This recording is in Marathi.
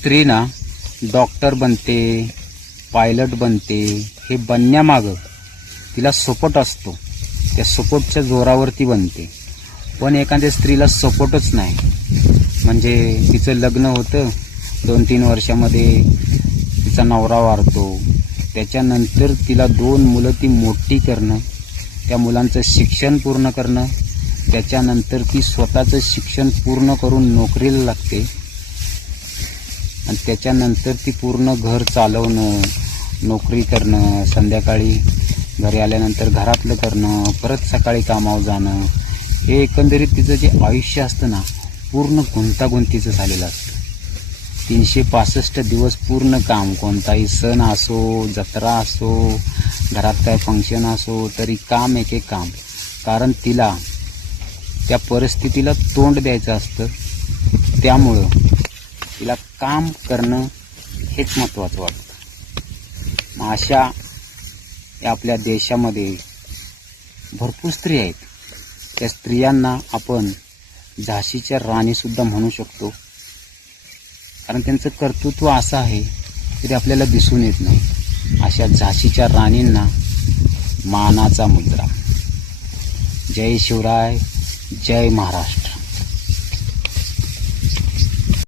स्त्री ना डॉक्टर बनते पायलट बनते हे बनण्यामागं तिला सपोर्ट असतो. त्या सपोर्टच्या जोरावरती बनते. पण एखाद्या स्त्रीला सपोर्टच नाही. म्हणजे तिचं लग्न होतं दोन तीन वर्षामध्ये तिचा नवरा वारतो. त्याच्यानंतर तिला दोन मुलं ती मोठी करणं त्या मुलांचं शिक्षण पूर्ण करणं त्याच्यानंतर ती स्वतःचं शिक्षण पूर्ण करून नोकरीला लागते. आणि त्याच्यानंतर ती पूर्ण घर चालवणं नोकरी करणं संध्याकाळी घरी आल्यानंतर घरातलं करणं परत सकाळी कामावर जाणं हे एकंदरीत तिचं जे आयुष्य असतं ना पूर्ण गुंतागुंतीचं झालेलं असतं. तीनशे पासष्ट दिवस पूर्ण काम कोणताही सण असो जत्रा असो घरात काय फंक्शन असो तरी काम एक एक काम. कारण तिला त्या परिस्थितीला तोंड द्यायचं असतं. त्यामुळं तिला काम करणं हेच महत्त्वाचं वाटतं. मग अशा या आपल्या देशामध्ये भरपूर स्त्री आहेत. त्या स्त्रियांना आपण झाशीच्या राणीसुद्धा म्हणू शकतो. कारण त्यांचं कर्तृत्व असं आहे की ते आपल्याला दिसून येत नाही. अशा झाशीच्या राणींना मानाचा मुद्रा. जय शिवराय जय महाराष्ट्र.